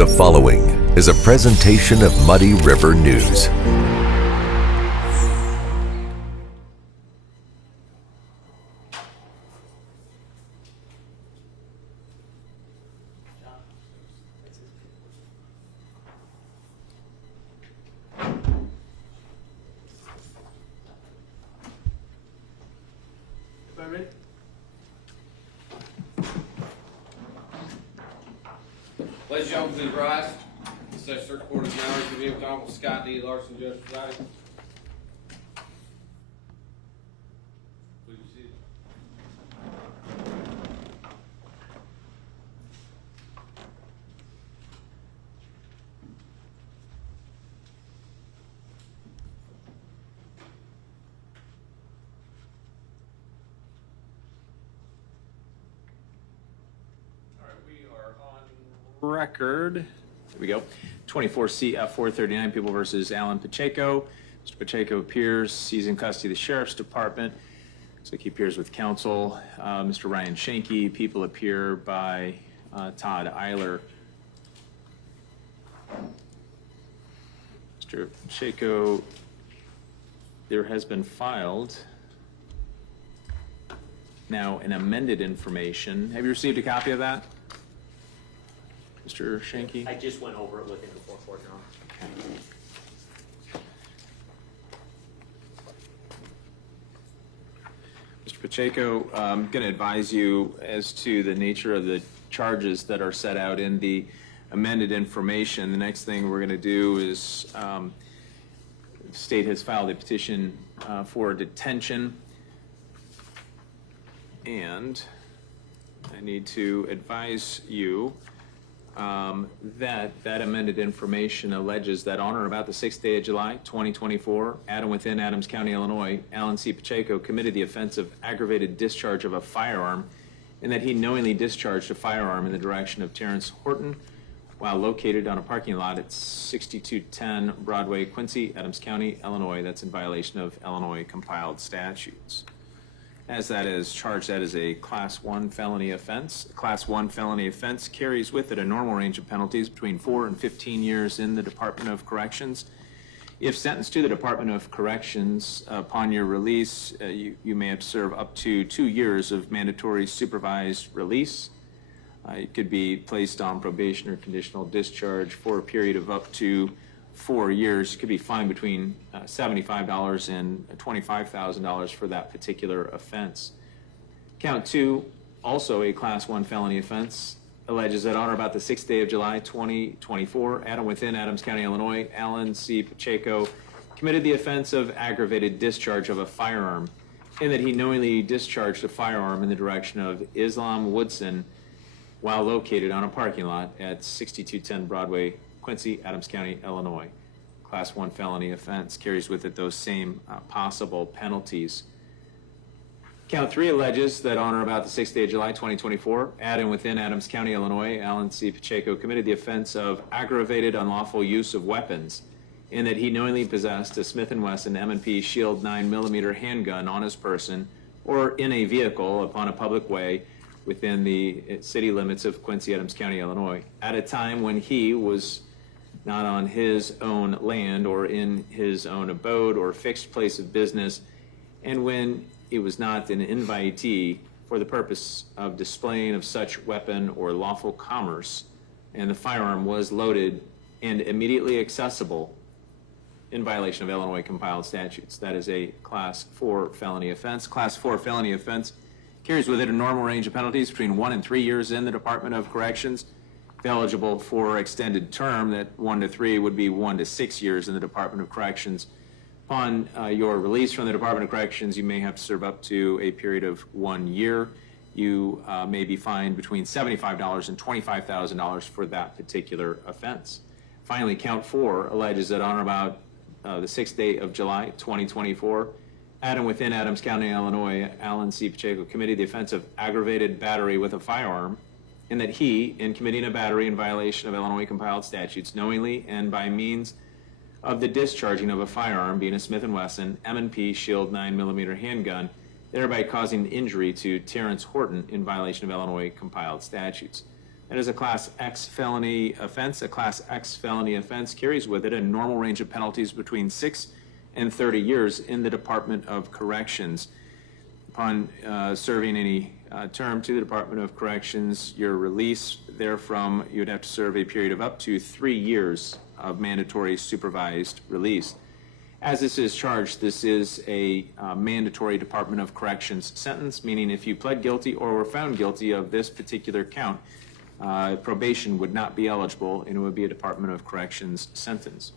The following is a presentation of Muddy River News. Ladies and gentlemen, please rise. The Session Circuit Court is now reconvened with Honorable Scott D. Larson, Judge presiding. Please be seated. All right, we are on record. Here we go. 24 CF 439 People versus Alan Pacheco. Mr. Pacheco appears. He's in custody of the Sheriff's Department. Looks like he appears with counsel. Mr. Ryan Schuenke. People appear by Todd Eiler. Mr. Pacheco, there has been filed now an amended information. Have you received a copy of that? Mr. Schuenke? I just went over it with him before court now. Mr. Pacheco, I'm going to advise you as to the nature of the charges that are set out in the amended information. The next thing we're going to do is the state has filed a petition for detention, and I need to advise you that amended information alleges that on or about the 6th day of July, 2024, at and within Adams County, Illinois, Alan C. Pacheco committed the offense of aggravated discharge of a firearm, and that he knowingly discharged a firearm in the direction of Terrence Horton while located on a parking lot at 6210 Broadway, Quincy, Adams County, Illinois. That's in violation of Illinois compiled statutes. As that is charged, that is a Class 1 felony offense. A Class 1 felony offense carries with it a normal range of penalties between 4 and 15 years in the Department of Corrections. If sentenced to the Department of Corrections upon your release, you may observe up to 2 years of mandatory supervised release. You could be placed on probation or conditional discharge for a period of up to 4 years. You could be fined between $75 and $25,000 for that particular offense. Count 2, also a Class 1 felony offense, alleges that on or about the 6th day of July, 2024, at and within Adams County, Illinois, Alan C. Pacheco committed the offense of aggravated discharge of a firearm, in that he knowingly discharged a firearm in the direction of Islam Woodson while located on a parking lot at 6210 Broadway, Quincy, Adams County, Illinois. Class 1 felony offense carries with it those same possible penalties. Count 3 alleges that on or about the 6th day of July, 2024, at and within Adams County, Illinois, Alan C. Pacheco committed the offense of aggravated unlawful use of weapons, in that he knowingly possessed a Smith & Wesson M&P Shield 9mm handgun on his person or in a vehicle upon a public way within the city limits of Quincy, Adams County, Illinois, at a time when he was not on his own land or in his own abode or fixed place of business, and when it was not an invitee for the purpose of displaying of such weapon or lawful commerce, and the firearm was loaded and immediately accessible in violation of Illinois compiled statutes. That is a Class 4 felony offense. Class 4 felony offense carries with it a normal range of penalties between 1 and 3 years in the Department of Corrections. If eligible for extended term, that 1 to 3 would be 1 to 6 years in the Department of Corrections. Upon your release from the Department of Corrections, you may have to serve up to a period of 1 year. You may be fined between $75 and $25,000 for that particular offense. Finally, count 4 alleges that on or about the 6th day of July, 2024, at and within Adams County, Illinois, Alan C. Pacheco committed the offense of aggravated battery with a firearm, in that he, in committing a battery in violation of Illinois compiled statutes, knowingly and by means of the discharging of a firearm, being a Smith & Wesson M&P Shield 9mm handgun, thereby causing injury to Terrence Horton in violation of Illinois compiled statutes. It is a Class X felony offense. A Class X felony offense carries with it a normal range of penalties between 6 and 30 years in the Department of Corrections. Upon serving any term to the Department of Corrections, your release therefrom, you would have to serve a period of up to 3 years of mandatory supervised release. As this is charged, this is a mandatory Department of Corrections sentence, meaning if you pled guilty or were found guilty of this particular count, probation would not be eligible, and it would be a Department of Corrections sentence.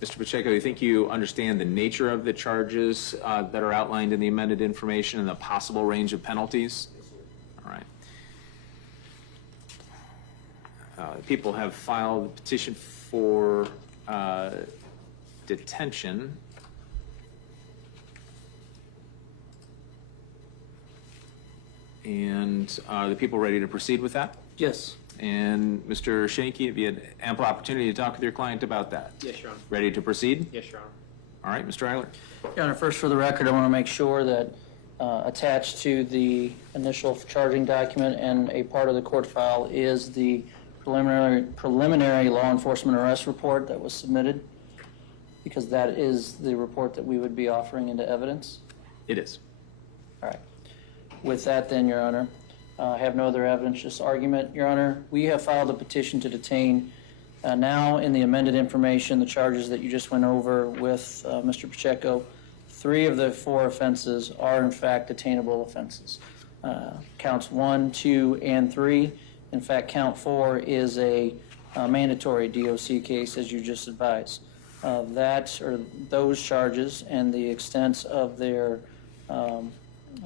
Mr. Pacheco, do you think you understand the nature of the charges that are outlined in the amended information and the possible range of penalties? All right. People have filed a petition for detention. And are the people ready to proceed with that? Yes. And Mr. Schuenke, have you had ample opportunity to talk with your client about that? Yes, Your Honor. Ready to proceed? Yes, Your Honor. All right, Mr. Eiler. Your Honor, first for the record, I want to make sure that attached to the initial charging document and a part of the court file is the preliminary law enforcement arrest report that was submitted, because that is the report that we would be offering into evidence. It is. All right. With that then, Your Honor, I have no other evidence, just argument. Your Honor, we have filed a petition to detain. Now in the amended information, the charges that you just went over with Mr. Pacheco, 3 of the 4 offenses are in fact detainable offenses. Counts 1, 2, and 3. In fact, count 4 is a mandatory DOC case, as you just advised. Those charges and the extent of their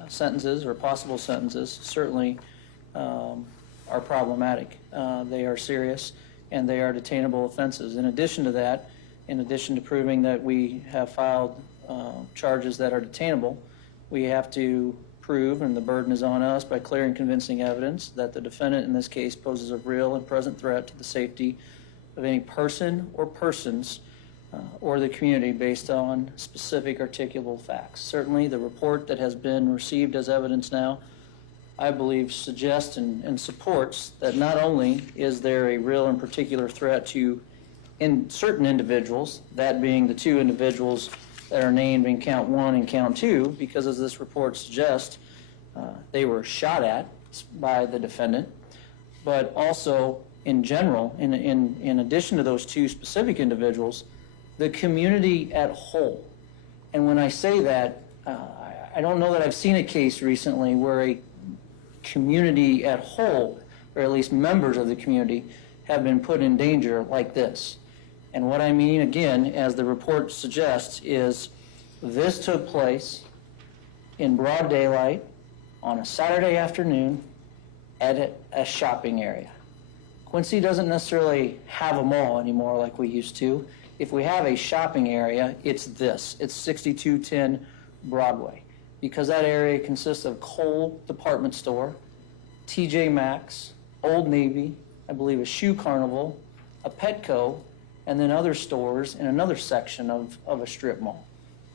sentences or possible sentences certainly are problematic. They are serious and they are detainable offenses. In addition to that, in addition to proving that we have filed charges that are detainable, we have to prove, and the burden is on us by clear and convincing evidence, that the defendant in this case poses a real and present threat to the safety of any person or persons or the community based on specific articulable facts. Certainly the report that has been received as evidence now, I believe, suggests and supports that not only is there a real and particular threat to certain individuals, that being the 2 individuals that are named in count 1 and count 2, because as this report suggests, they were shot at by the defendant, but also in general, in addition to those 2 specific individuals, the community at whole. And when I say that, I don't know that I've seen a case recently where a community at whole, or at least members of the community, have been put in danger like this. And what I mean, again, as the report suggests, is this took place in broad daylight on a Saturday afternoon at a shopping area. Quincy doesn't necessarily have a mall anymore like we used to. If we have a shopping area, it's this. It's 6210 Broadway, because that area consists of Cole Department Store, TJ Maxx, Old Navy, I believe a Shoe Carnival, a Petco, and then other stores in another section of a strip mall.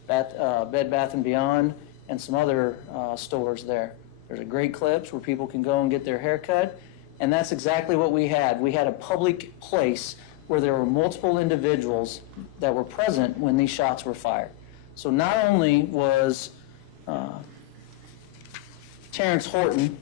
Bed Bath & Beyond, and some other stores there. There's a Great Clips where people can go and get their hair cut, and that's exactly what we had. We had a public place where there were multiple individuals that were present when these shots were fired. So not only was Terrence Horton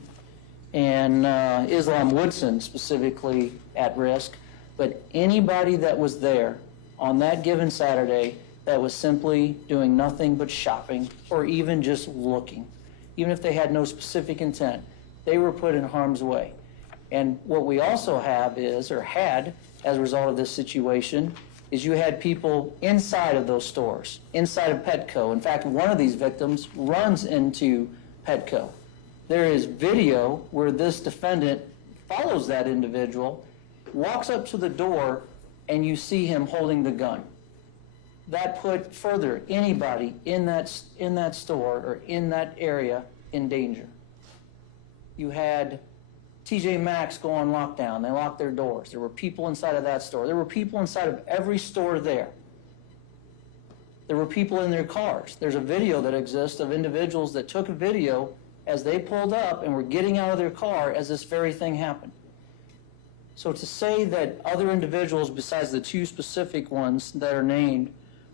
and Islam Woodson specifically at risk, but anybody that was there on that given Saturday that was simply doing nothing but shopping or even just looking, even if they had no specific intent, they were put in harm's way. And what we also have is, or had as a result of this situation, is you had people inside of those stores, inside of Petco. In fact, one of these victims runs into Petco. There is video where this defendant follows that individual, walks up to the door, and you see him holding the gun. That put further anybody in that store or in that area in danger. You had TJ Maxx go on lockdown. They locked their doors. There were people inside of that store. There were people inside of every store there. There were people in their cars. There's a video that exists of individuals that took a video as they pulled up and were getting out of their car as this very thing happened. So to say that other individuals besides the two specific ones that are named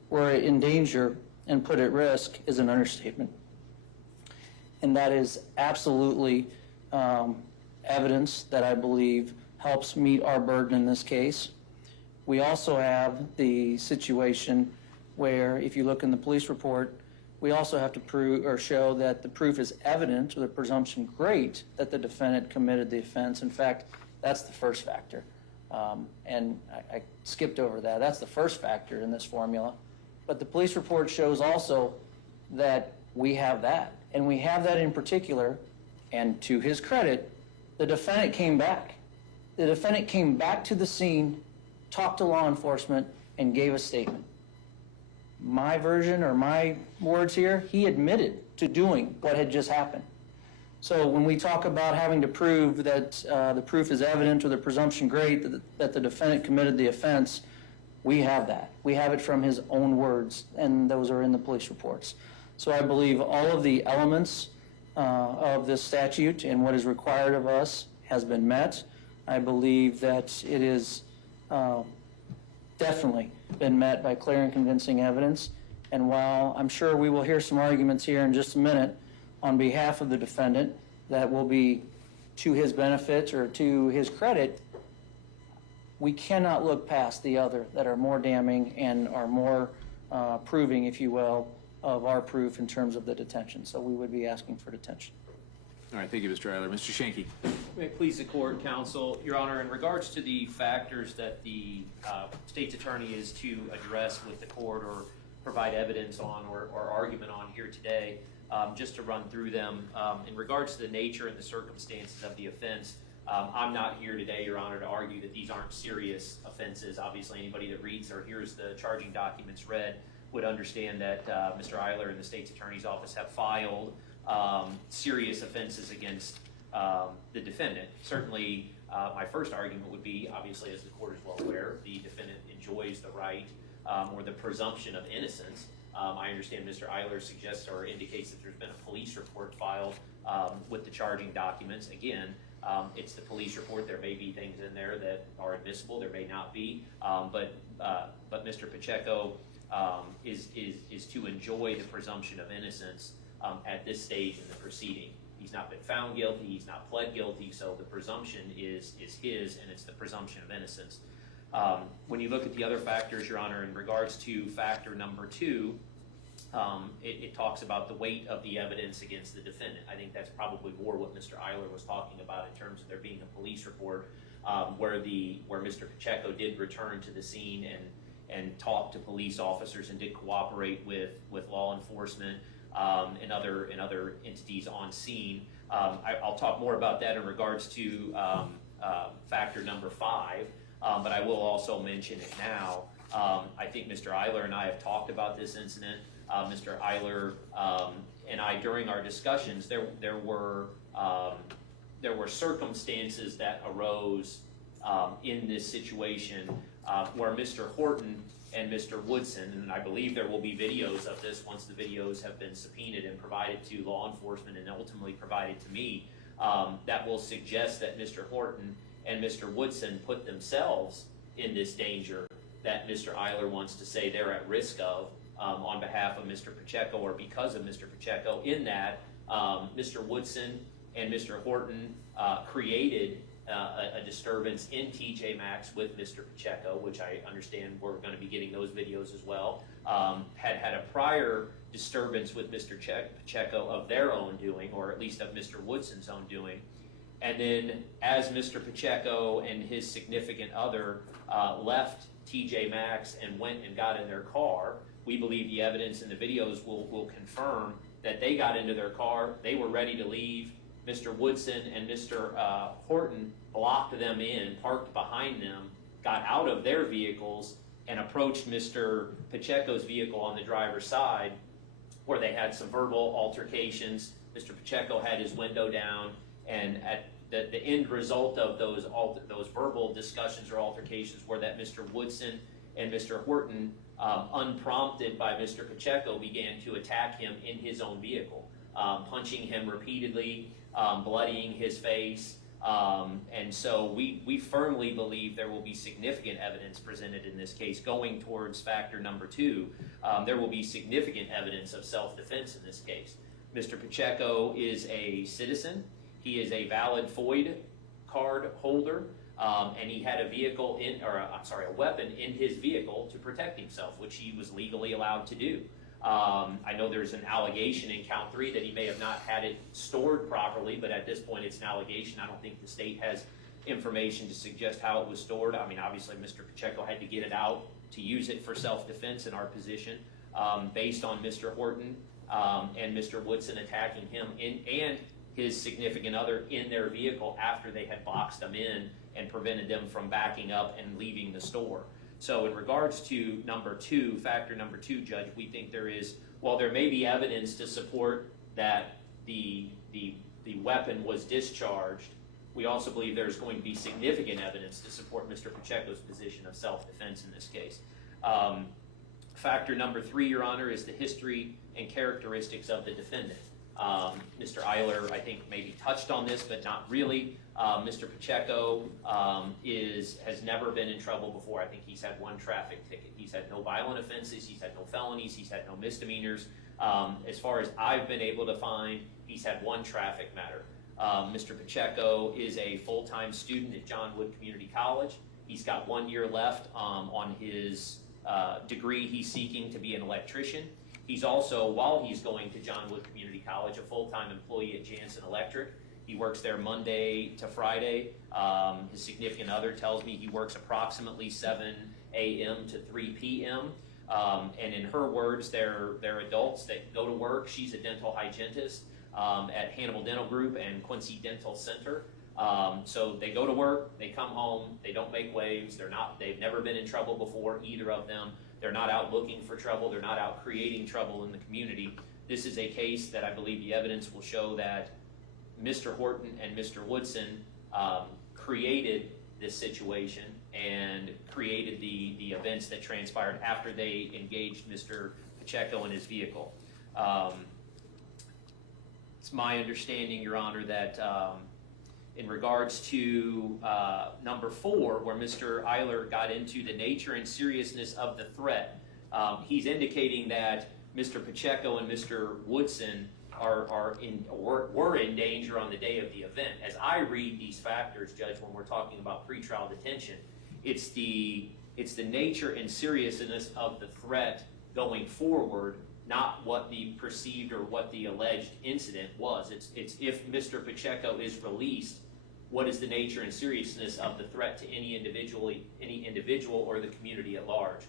were in danger and put at risk is an understatement. And that is absolutely evidence that I believe helps meet our burden in this case. We also have the situation where, if you look in the police report, we also have to prove or show that the proof is evident, or the presumption great, that the defendant committed the offense. In fact, that's the first factor. And I skipped over that. That's the first factor in this formula. But the police report shows also that we have that. And we have that in particular, and to his credit, the defendant came back. The defendant came back to the scene, talked to law enforcement, and gave a statement. My version, or my words here, he admitted to doing what had just happened. So when we talk about having to prove that the proof is evident or the presumption great that the defendant committed the offense, we have that. We have it from his own words, and those are in the police reports. So I believe all of the elements of this statute and what is required of us has been met. I believe that it is definitely been met by clear and convincing evidence. And while I'm sure we will hear some arguments here in just a minute on behalf of the defendant that will be to his benefit or to his credit, we cannot look past the other that are more damning and are more proving, if you will, of our proof in terms of the detention. So we would be asking for detention. All right, thank you, Mr. Eiler. Mr. Schuenke. May it please the court, counsel. Your Honor, in regards to the factors that the state's attorney is to address with the court or provide evidence on or argument on here today, just to run through them. In regards to the nature and the circumstances of the offense, I'm not here today, Your Honor, to argue that these aren't serious offenses. Obviously, anybody that reads or hears the charging documents read would understand that Mr. Eiler and the state's attorney's office have filed serious offenses against the defendant. Certainly, my first argument would be, obviously, as the court is well aware, the defendant enjoys the right or the presumption of innocence. I understand Mr. Eiler suggests or indicates that there's been a police report filed with the charging documents. Again, it's the police report. There may be things in there that are admissible. There may not be. But Mr. Pacheco is to enjoy the presumption of innocence at this stage in the proceeding. He's not been found guilty. He's not pled guilty. So the presumption is his, and it's the presumption of innocence. When you look at the other factors, Your Honor, in regards to factor number 2, it talks about the weight of the evidence against the defendant. I think that's probably more what Mr. Eiler was talking about in terms of there being a police report where Mr. Pacheco did return to the scene and talk to police officers and did cooperate with law enforcement and other entities on scene. I'll talk more about that in regards to factor number 5, but I will also mention it now. I think Mr. Eiler and I have talked about this incident. Mr. Eiler and I, during our discussions, there were circumstances that arose in this situation where Mr. Horton and Mr. Woodson, and I believe there will be videos of this once the videos have been subpoenaed and provided to law enforcement and ultimately provided to me, that will suggest that Mr. Horton and Mr. Woodson put themselves in this danger that Mr. Eiler wants to say they're at risk of on behalf of Mr. Pacheco or because of Mr. Pacheco, in that Mr. Woodson and Mr. Horton created a disturbance in TJ Maxx with Mr. Pacheco, which I understand we're going to be getting those videos as well, had a prior disturbance with Mr. Pacheco of their own doing, or at least of Mr. Woodson's own doing. And then as Mr. Pacheco and his significant other left TJ Maxx and went and got in their car, we believe the evidence in the videos will confirm that they got into their car, they were ready to leave. Mr. Woodson and Mr. Horton blocked them in, parked behind them, got out of their vehicles, and approached Mr. Pacheco's vehicle on the driver's side, where they had some verbal altercations. Mr. Pacheco had his window down, and at the end result of those verbal discussions or altercations were that Mr. Woodson and Mr. Horton, unprompted by Mr. Pacheco, began to attack him in his own vehicle. punching him repeatedly, bloodying his face. And so we firmly believe there will be significant evidence presented in this case going towards factor number 2. There will be significant evidence of self-defense in this case. Mr. Pacheco is a citizen. He is a valid FOID card holder, and he had a weapon in his vehicle to protect himself, which he was legally allowed to do. I know there's an allegation in count 3 that he may have not had it stored properly, but at this point it's an allegation. I don't think the state has information to suggest how it was stored. I mean, obviously Mr. Pacheco had to get it out to use it for self-defense in our position, based on Mr. Horton and Mr. Woodson attacking him and his significant other in their vehicle after they had boxed them in and prevented them from backing up and leaving the store. So in regards to factor number 2, Judge, we think while there may be evidence to support that the weapon was discharged, we also believe there's going to be significant evidence to support Mr. Pacheco's position of self-defense in this case. Factor number 3, Your Honor, is the history and characteristics of the defendant. Mr. Eiler, I think, maybe touched on this, but not really. Mr. Pacheco has never been in trouble before. I think he's had 1 traffic ticket. He's had no violent offenses. He's had no felonies. He's had no misdemeanors. As far as I've been able to find, he's had 1 traffic matter. Mr. Pacheco is a full-time student at John Wood Community College. He's got 1 year left on his degree he's seeking to be an electrician. He's also, while he's going to John Wood Community College, a full-time employee at Jansen Electric. He works there Monday to Friday. His significant other tells me he works approximately 7 a.m. to 3 p.m. And in her words, they're adults that go to work. She's a dental hygienist at Hannibal Dental Group and Quincy Dental Center. So they go to work, they come home, they don't make waves. They've never been in trouble before, either of them. They're not out looking for trouble. They're not out creating trouble in the community. This is a case that I believe the evidence will show that Mr. Horton and Mr. Woodson created this situation and created the events that transpired after they engaged Mr. Pacheco in his vehicle. It's my understanding, Your Honor, that in regards to number 4, where Mr. Eiler got into the nature and seriousness of the threat, he's indicating that Mr. Pacheco and Mr. Woodson were in danger on the day of the event. As I read these factors, Judge, when we're talking about pretrial detention, it's the nature and seriousness of the threat going forward, not what the perceived or what the alleged incident was. It's if Mr. Pacheco is released, what is the nature and seriousness of the threat to any individual or the community at large?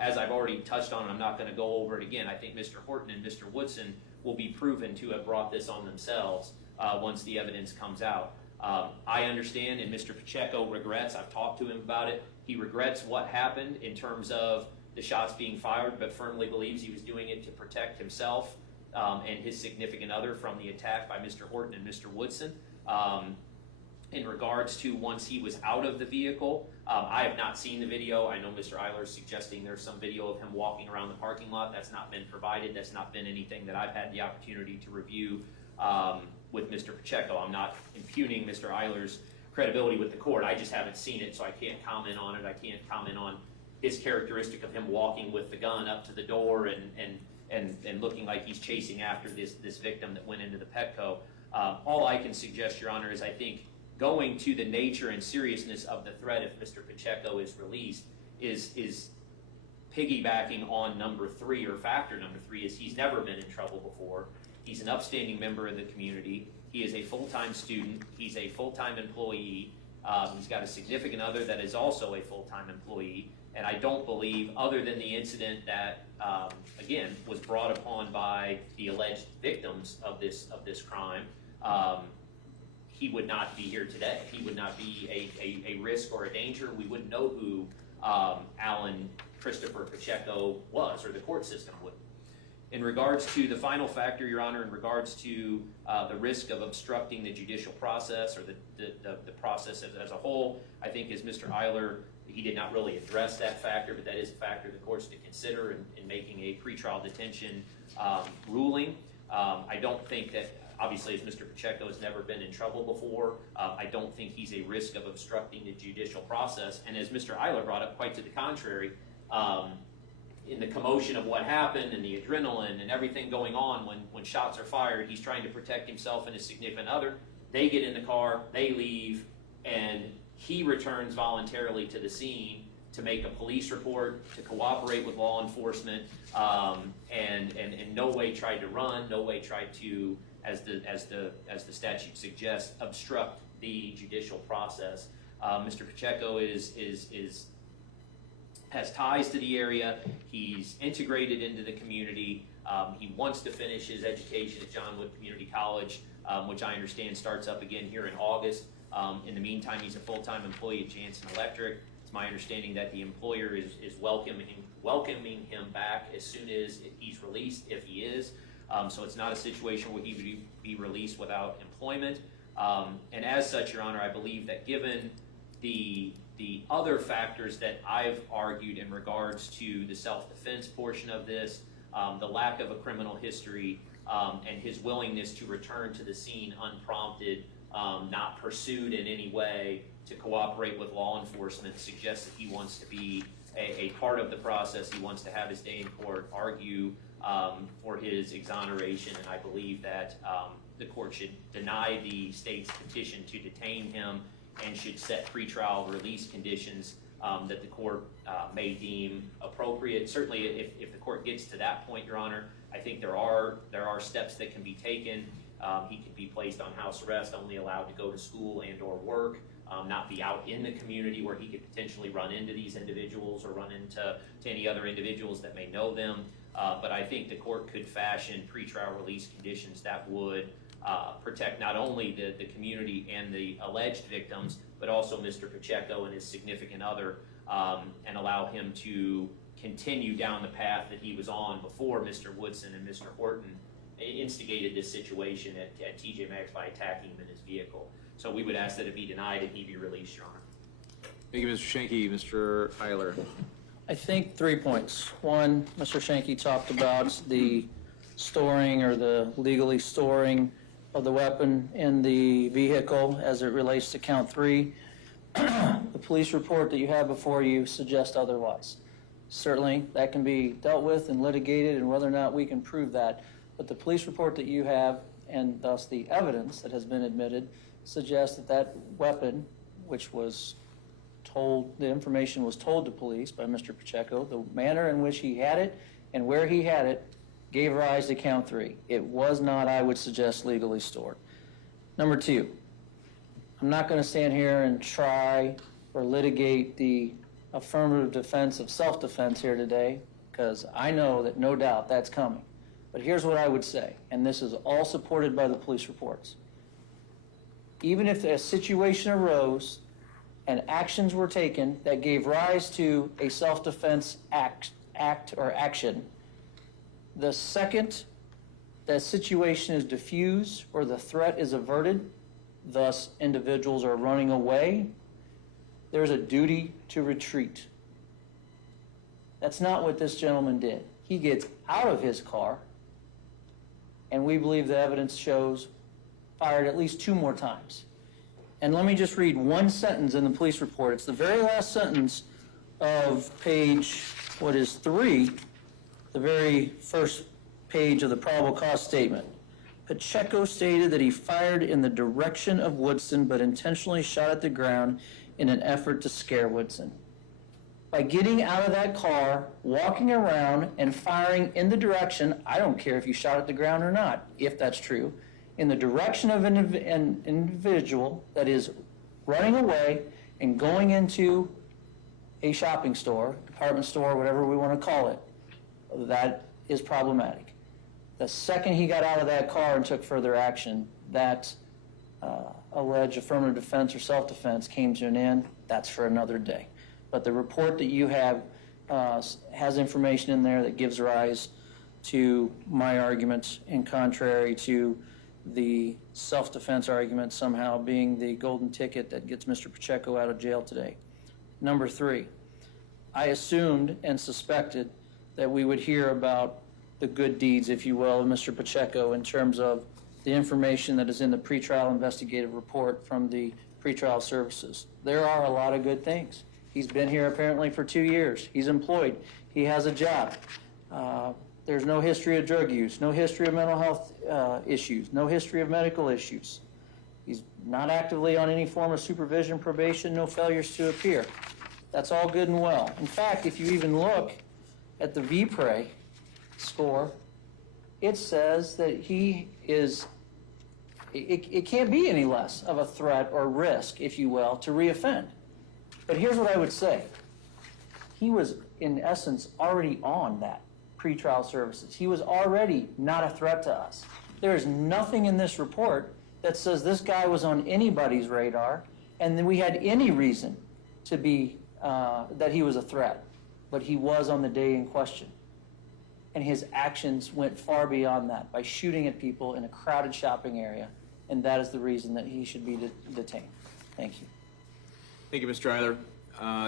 As I've already touched on, I'm not going to go over it again. I think Mr. Horton and Mr. Woodson will be proven to have brought this on themselves once the evidence comes out. I understand, and Mr. Pacheco regrets, I've talked to him about it, he regrets what happened in terms of the shots being fired, but firmly believes he was doing it to protect himself and his significant other from the attack by Mr. Horton and Mr. Woodson. In regards to once he was out of the vehicle, I have not seen the video. I know Mr. Eiler is suggesting there's some video of him walking around the parking lot. That's not been provided. That's not been anything that I've had the opportunity to review with Mr. Pacheco. I'm not impugning Mr. Eiler's credibility with the court. I just haven't seen it, so I can't comment on it. I can't comment on his characteristic of him walking with the gun up to the door and looking like he's chasing after this victim that went into the Petco. All I can suggest, Your Honor, is I think going to the nature and seriousness of the threat if Mr. Pacheco is released is piggybacking on number 3, or factor number 3, is he's never been in trouble before. He's an upstanding member of the community. He is a full-time student. He's a full-time employee. He's got a significant other that is also a full-time employee. And I don't believe, other than the incident that, again, was brought upon by the alleged victims of this crime, he would not be here today. He would not be a risk or a danger. We wouldn't know who Alan Christopher Pacheco was, or the court system would. In regards to the final factor, Your Honor, in regards to the risk of obstructing the judicial process or the process as a whole, I think as Mr. Eiler, he did not really address that factor, but that is a factor the court's to consider in making a pretrial detention ruling. I don't think that, obviously, as Mr. Pacheco has never been in trouble before, I don't think he's a risk of obstructing the judicial process. And as Mr. Eiler brought up, quite to the contrary, in the commotion of what happened and the adrenaline and everything going on when shots are fired, he's trying to protect himself and his significant other. They get in the car, they leave, and he returns voluntarily to the scene to make a police report, to cooperate with law enforcement, and in no way tried to run, no way tried to, as the statute suggests, obstruct the judicial process. Mr. Pacheco has ties to the area. He's integrated into the community. He wants to finish his education at John Wood Community College, which I understand starts up again here in August. In the meantime, he's a full-time employee at Jansen Electric. It's my understanding that the employer is welcoming him back as soon as he's released, if he is. So it's not a situation where he would be released without employment. And as such, Your Honor, I believe that given the other factors that I've argued in regards to the self-defense portion of this, the lack of a criminal history, and his willingness to return to the scene unprompted, not pursued in any way, to cooperate with law enforcement, suggests that he wants to be a part of the process. He wants to have his day in court, argue for his exoneration, and I believe that the court should deny the state's petition to detain him and should set pretrial release conditions that the court may deem appropriate. Certainly, if the court gets to that point, Your Honor, I think there are steps that can be taken. He could be placed on house arrest, only allowed to go to school and or work, not be out in the community where he could potentially run into these individuals or run into any other individuals that may know them. But I think the court could fashion pretrial release conditions that would protect not only the community and the alleged victims, but also Mr. Pacheco and his significant other, and allow him to continue down the path that he was on before Mr. Woodson and Mr. Horton instigated this situation at TJ Maxx by attacking him in his vehicle. So we would ask that it be denied and he be released, Your Honor. Thank you, Mr. Schuenke. Mr. Eiler. I think 3 points. One, Mr. Schuenke talked about the storing or the legally storing of the weapon in the vehicle as it relates to count 3. The police report that you have before you suggests otherwise. Certainly, that can be dealt with and litigated, and whether or not we can prove that. But the police report that you have, and thus the evidence that has been admitted, suggests that that weapon, which was told, the information was told to police by Mr. Pacheco, the manner in which he had it and where he had it, gave rise to count 3. It was not, I would suggest, legally stored. Number 2, I'm not going to stand here and try or litigate the affirmative defense of self-defense here today, because I know that no doubt that's coming. But here's what I would say, and this is all supported by the police reports. Even if a situation arose and actions were taken that gave rise to a self-defense act or action, the second that situation is diffused or the threat is averted, thus individuals are running away, there's a duty to retreat. That's not what this gentleman did. He gets out of his car, and we believe the evidence shows fired at least 2 more times. And let me just read one sentence in the police report. It's the very last sentence of page, 3, the very first page of the probable cause statement. Pacheco stated that he fired in the direction of Woodson but intentionally shot at the ground in an effort to scare Woodson. By getting out of that car, walking around, and firing in the direction, I don't care if you shot at the ground or not, if that's true, in the direction of an individual that is running away and going into a shopping store, department store, whatever we want to call it, that is problematic. The second he got out of that car and took further action, that alleged affirmative defense or self-defense came to an end. That's for another day. But the report that you have has information in there that gives rise to my arguments, in contrary to the self-defense argument somehow being the golden ticket that gets Mr. Pacheco out of jail today. Number 3, I assumed and suspected that we would hear about the good deeds, if you will, of Mr. Pacheco in terms of the information that is in the pretrial investigative report from the pretrial services. There are a lot of good things. He's been here apparently for 2 years. He's employed. He has a job. There's no history of drug use, no history of mental health issues, no history of medical issues. He's not actively on any form of supervision, probation, no failures to appear. That's all good and well. In fact, if you even look at the VPRE score, it says that he is, it can't be any less of a threat or risk, if you will, to reoffend. But here's what I would say. He was, in essence, already on that pretrial services. He was already not a threat to us. There is nothing in this report that says this guy was on anybody's radar and then we had any reason to be, that he was a threat. But he was on the day in question. And his actions went far beyond that by shooting at people in a crowded shopping area. And that is the reason that he should be detained. Thank you. Thank you, Mr. Eiler.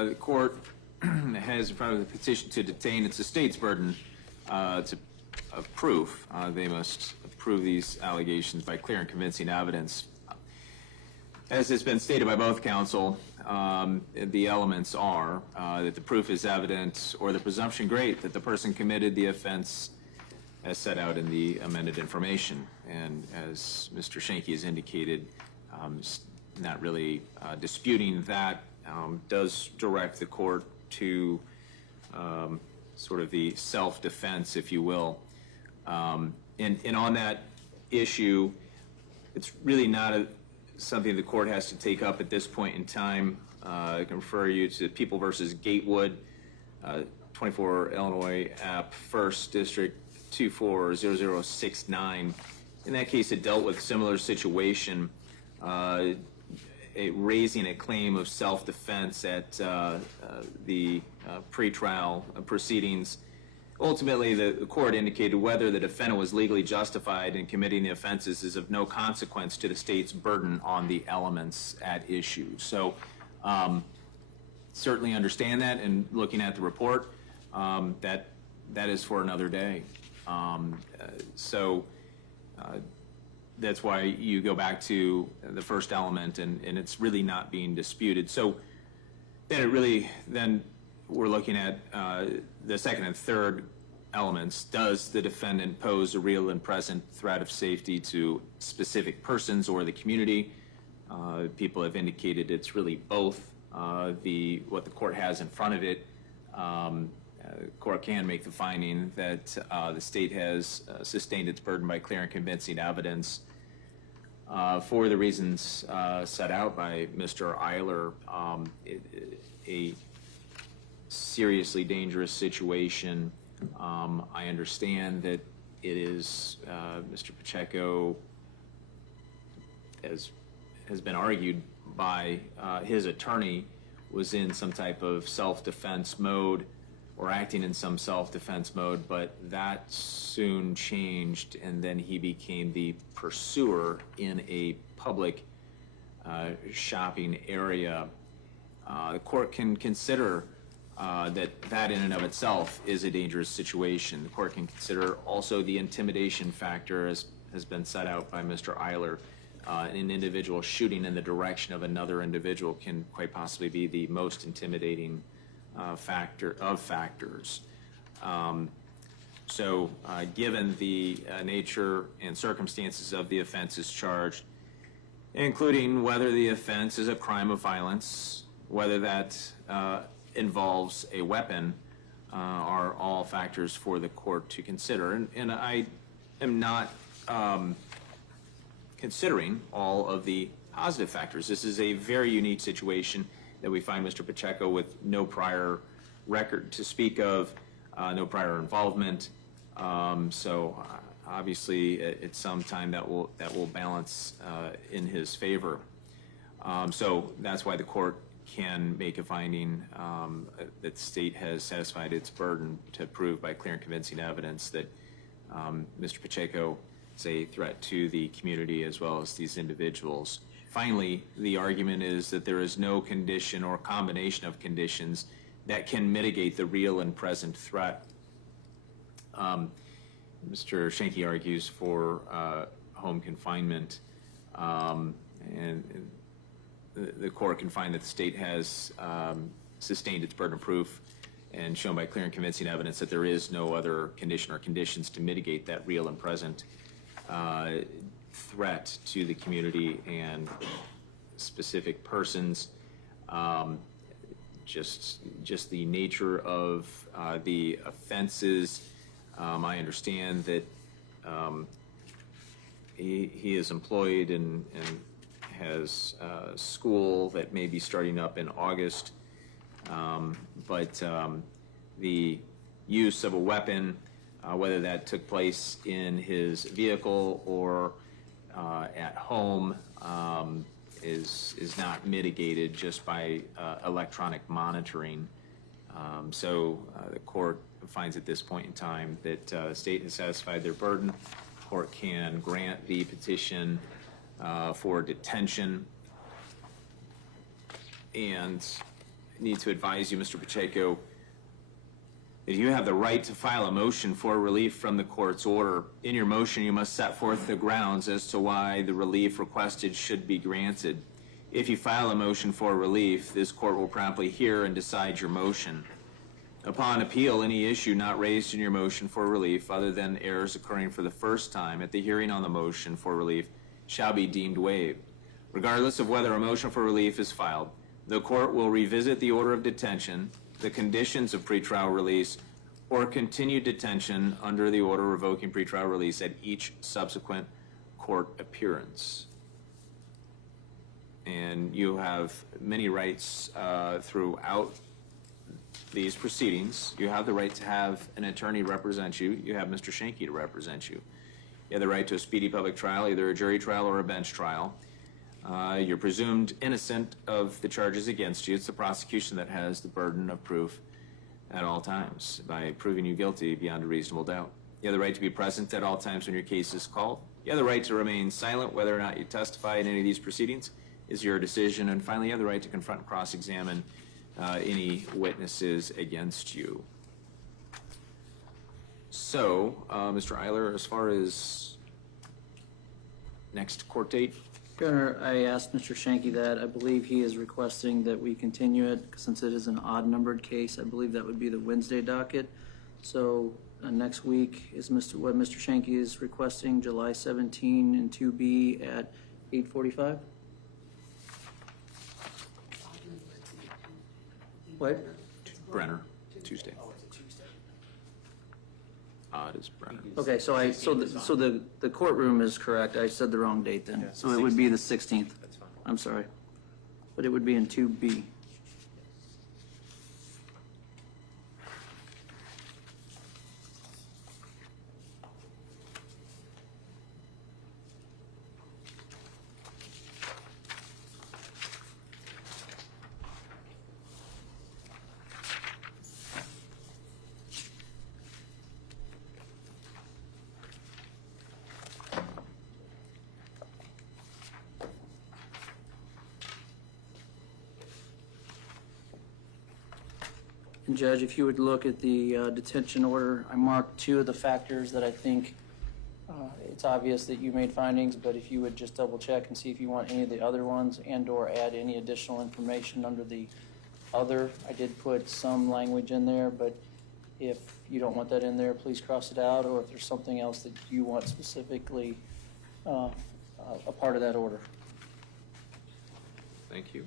The court has in front of the petition to detain. It's the state's burden of proof. They must prove these allegations by clear and convincing evidence. As has been stated by both counsel, the elements are that the proof is evident or the presumption great that the person committed the offense as set out in the amended information. And as Mr. Schuenke has indicated, not really disputing that, does direct the court to sort of the self-defense, if you will. And on that issue, it's really not something the court has to take up at this point in time. I can refer you to People versus Gatewood, 24 Illinois App, 1st District 240069. In that case, it dealt with a similar situation, raising a claim of self-defense at the pretrial proceedings. Ultimately, the court indicated whether the defendant was legally justified in committing the offenses is of no consequence to the state's burden on the elements at issue. So certainly understand that, and looking at the report, that is for another day. That's why you go back to the first element, and it's really not being disputed. So then we're looking at the second and third elements. Does the defendant pose a real and present threat of safety to specific persons or the community? People have indicated it's really both. What the court has in front of it, the court can make the finding that the state has sustained its burden by clear and convincing evidence for the reasons set out by Mr. Eiler. A seriously dangerous situation. I understand that it is Mr. Pacheco, as has been argued by his attorney, was in some type of self-defense mode or acting in some self-defense mode, but that soon changed, and then he became the pursuer in a public shopping area. The court can consider that in and of itself is a dangerous situation. The court can consider also the intimidation factor, as has been set out by Mr. Eiler. An individual shooting in the direction of another individual can quite possibly be the most intimidating factor of factors. Given the nature and circumstances of the offenses charged, including whether the offense is a crime of violence, whether that involves a weapon, are all factors for the court to consider. And I am not considering all of the positive factors. This is a very unique situation that we find Mr. Pacheco with no prior record to speak of, no prior involvement. Obviously, at some time that will balance in his favor. So that's why the court can make a finding that the state has satisfied its burden to prove by clear and convincing evidence that Mr. Pacheco is a threat to the community as well as these individuals. Finally, the argument is that there is no condition or combination of conditions that can mitigate the real and present threat. Mr. Schuenke argues for home confinement, and the court can find that the state has sustained its burden of proof and shown by clear and convincing evidence that there is no other condition or conditions to mitigate that real and present threat to the community and specific persons. Just the nature of the offenses. I understand that he is employed and has school that may be starting up in August, but the use of a weapon, whether that took place in his vehicle or at home, is not mitigated just by electronic monitoring. So the court finds at this point in time that the state has satisfied their burden. The court can grant the petition for detention. And I need to advise you, Mr. Pacheco, that you have the right to file a motion for relief from the court's order. In your motion, you must set forth the grounds as to why the relief requested should be granted. If you file a motion for relief, this court will promptly hear and decide your motion. Upon appeal, any issue not raised in your motion for relief, other than errors occurring for the first time at the hearing on the motion for relief, shall be deemed waived. Regardless of whether a motion for relief is filed, the court will revisit the order of detention, the conditions of pretrial release, or continued detention under the order revoking pretrial release at each subsequent court appearance. And you have many rights throughout these proceedings. You have the right to have an attorney represent you. You have Mr. Schuenke to represent you. You have the right to a speedy public trial, either a jury trial or a bench trial. You're presumed innocent of the charges against you. It's the prosecution that has the burden of proof at all times by proving you guilty beyond a reasonable doubt. You have the right to be present at all times when your case is called. You have the right to remain silent whether or not you testify in any of these proceedings is your decision. And finally, you have the right to confront and cross-examine any witnesses against you. So, Mr. Eiler, as far as next court date? Your Honor, I asked Mr. Schuenke that. I believe he is requesting that we continue it since it is an odd-numbered case. I believe that would be the Wednesday docket. So next week is what Mr. Schuenke is requesting, July 17 and 2B at 8:45? What? Brenner, Tuesday. Odd is Brenner. Okay, so the courtroom is correct. I said the wrong date then. So it would be the 16th. That's fine. I'm sorry. But it would be in 2B. And Judge, if you would look at the detention order, I marked two of the factors that I think it's obvious that you made findings, but if you would just double check and see if you want any of the other ones and or add any additional information under the other. I did put some language in there, but if you don't want that in there, please cross it out, or if there's something else that you want specifically a part of that order. Thank you.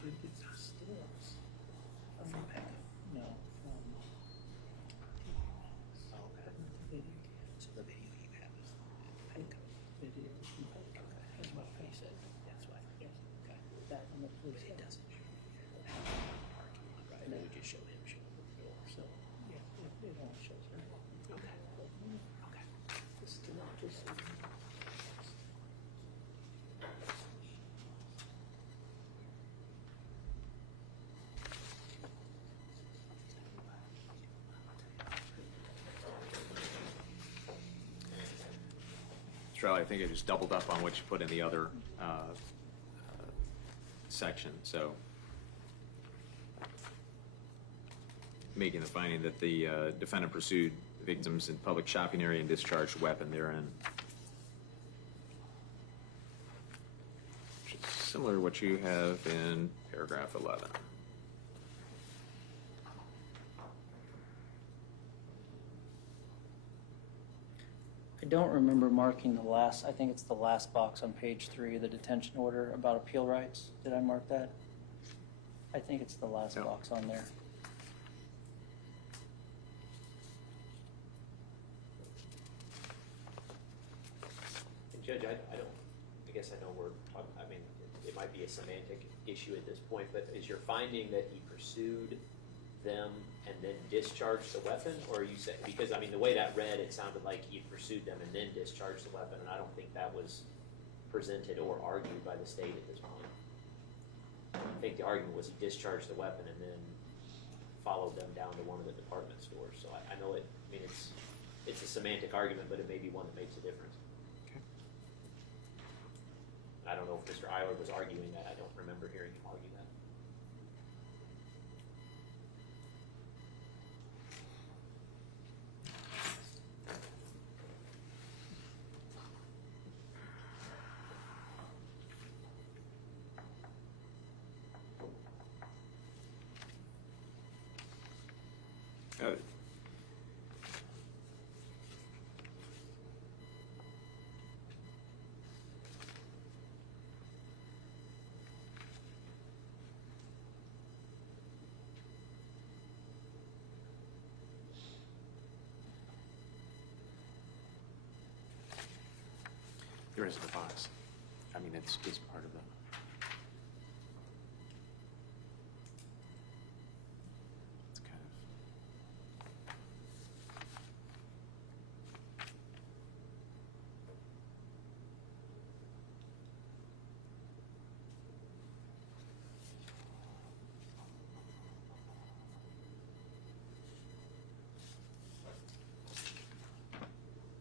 No. So the video you have is Pacheco. Video from Pacheco. That's what he said. That's why. Yes. Okay. That one, the police. But it doesn't show you parking lot, right? It would just show him showing the door. So, yeah, it only shows her. Okay. Okay. Just Charlie, I think I just doubled up on what you put in the other section, so making the finding that the defendant pursued victims in public shopping area and discharged a weapon therein. Which is similar to what you have in paragraph 11. I don't remember marking the last, I think it's the last box on page 3 of the detention order about appeal rights. Did I mark that? I think it's the last No. box on there. And Judge, I guess I know I mean, it might be a semantic issue at this point, but is your finding that he pursued them and then discharged the weapon? Or are you saying, because I mean, the way that read, it sounded like he pursued them and then discharged the weapon, and I don't think that was presented or argued by the state at this point. I think the argument was he discharged the weapon and then followed them down to one of the department stores. So I know it's a semantic argument, but it may be one that makes a difference. Okay. I don't know if Mr. Eiler was arguing that. I don't remember hearing him argue that. There is the box. I mean, it's part of the. It's kind of.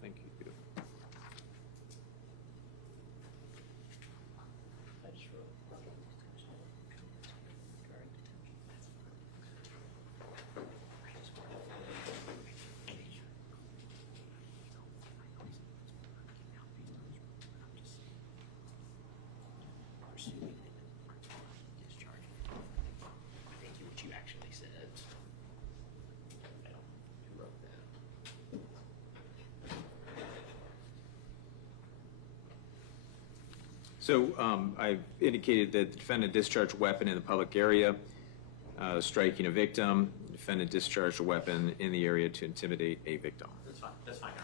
Thank you. I just wrote. Pursuing them and discharging them. I think what you actually said. I don't know who wrote that. So I've indicated that the defendant discharged a weapon in the public area, striking a victim. The defendant discharged a weapon in the area to intimidate a victim. That's fine. That's fine, Your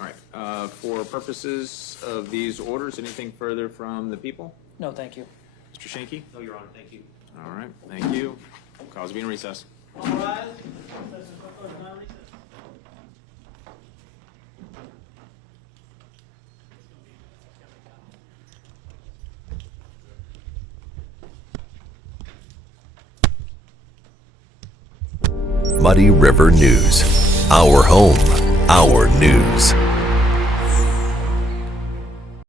Honor. All right. For purposes of these orders, anything further from the people? No, thank you. Mr. Schuenke? No, Your Honor, thank you. All right. Thank you. Cause will be in recess. All rise. Session is now recessed. Muddy River News. Our home, our news.